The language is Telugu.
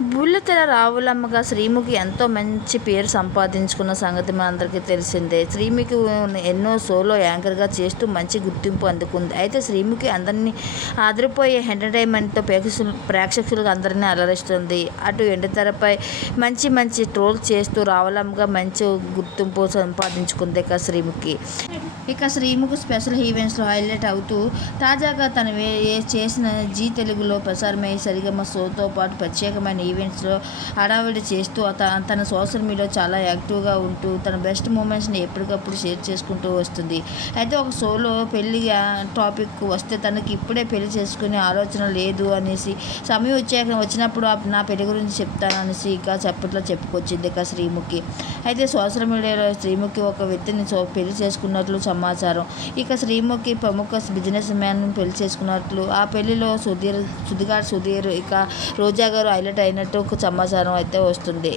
బుల్లితెర రావులమ్మగా శ్రీముఖి ఎంతో మంచి పేరు సంపాదించుకున్న సంగతి మనందరికీ తెలిసిందే. శ్రీముఖి ఎన్నో షోలో యాంకర్గా చేస్తూ మంచి గుర్తింపు అందుకుంది. అయితే శ్రీముఖి అందరినీ ఆదిరిపోయే ఎంటర్టైన్మెంట్తో ప్రేక్షకులు ప్రేక్షకులకు అందరినీ అలరిస్తుంది. అటు ఎండతెరపై మంచి మంచి ట్రోల్ చేస్తూ రావులమ్మగా మంచి గుర్తింపు సంపాదించుకుంది ఇక శ్రీముఖి. ఇక శ్రీముఖి స్పెషల్ ఈవెంట్స్లో హైలైట్ అవుతూ తాజాగా తను వే- ఏ చేసిన జీ తెలుగులో ప్రసారమయ్యే సరిగమ షోతో పాటు ప్రత్యేకమైన ఈవెంట్స్లో హడావిడి చేస్తూ తన సోషల్ మీడియా చాలా యాక్టివ్గా ఉంటూ తన బెస్ట్ మూమెంట్స్ని ఎప్పటికప్పుడు షేర్ చేసుకుంటూ వస్తుంది. అయితే ఒక షోలో పెళ్ళి టాపిక్ వస్తే తనకి ఇప్పుడే పెళ్ళి చేసుకునే ఆలోచన లేదు అనేసి సమయం వచ్చాక వచ్చినప్పుడు నా పెళ్ళి గురించి చెప్తాను అనేసి ఇక చెప్పట్లో చెప్పుకొచ్చింది ఇక శ్రీముఖి. అయితే సోషల్ మీడియాలో శ్రీముఖి ఒక వ్యక్తిని సో పెళ్ళి చేసుకున్నట్లు సమాచారం. ఇక శ్రీముఖి ప్రముఖ బిజినెస్ మ్యాన్ పెళ్ళి చేసుకున్నట్లు ఆ పెళ్ళిలో సుధీర్ సుధిగాడు సుధీర్ ఇక రోజా గారు హైలైట్ అయినట్టు ఒక సమాచారం అయితే వస్తుంది.